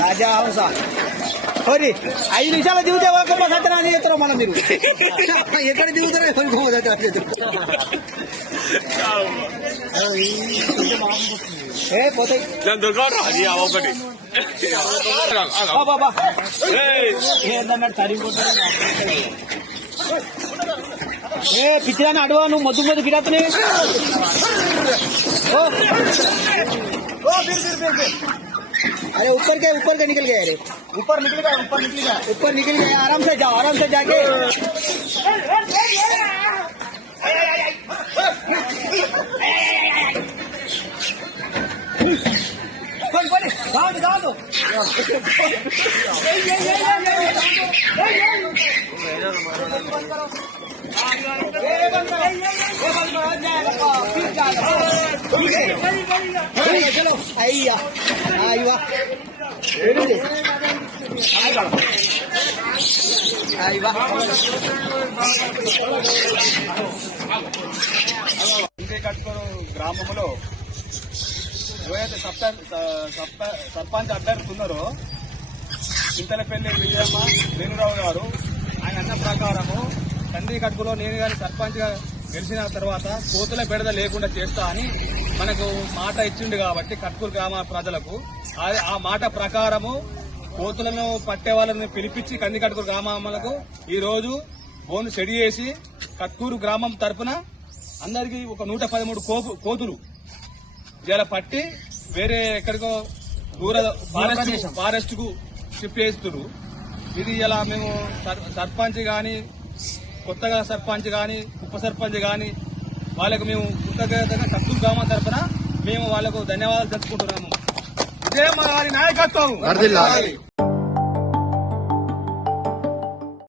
రాజా హంస సోరీ 5 నిమిషాలు దిగుతే ఒక సత్యనారాయణ చేస్తారో మనం మీరు ఎక్కడ దిగుతారో పోతాయి ఒకటి పిచ్చిదాన్ని అడవా నువ్వు మొద్దు మొద్దు గిరాతనే अरे ऊपर के निकल गए अरे ऊपर निकल गए आराम से जाके दो चलो अय्या अय्या కట్కూరు గ్రామంలో ఏవైతే సర్పంచ్ అభ్యర్థులున్నారో చింతలపల్లి విజయమ్మ వేణురావు గారు ఆయన అన్న ప్రకారము కంది కట్కులో నేను కానీ సర్పంచ్గా గెలిచిన తర్వాత కోతుల బెడద లేకుండా చేస్తా అని మనకు మాట ఇచ్చిండు కాబట్టి కట్కూరు గ్రామ ప్రజలకు ఆ మాట ప్రకారము కోతులను పట్టే వాళ్ళని పిలిపించి కంది కట్కూరు గ్రామాలకు ఈ రోజు బోను సెడి చేసి కట్కూరు గ్రామం తరఫున అందరికీ ఒక 113 కోతులు ఇలా పట్టి వేరే ఎక్కడికో దూర ఫారెస్ట్ కు షిఫ్ట్ చేస్తున్నారు. ఇది ఇలా మేము సర్పంచ్ గాని కొత్తగా సర్పంచ్ గాని ఉప సర్పంచ్ గాని వాళ్ళకు మేము కృతజ్ఞతగా కట్కూరు గ్రామం తరఫున మేము వాళ్ళకు ధన్యవాదాలు తెలుపుకుంటున్నాము. ఇదే మా వారి నాయకత్వం.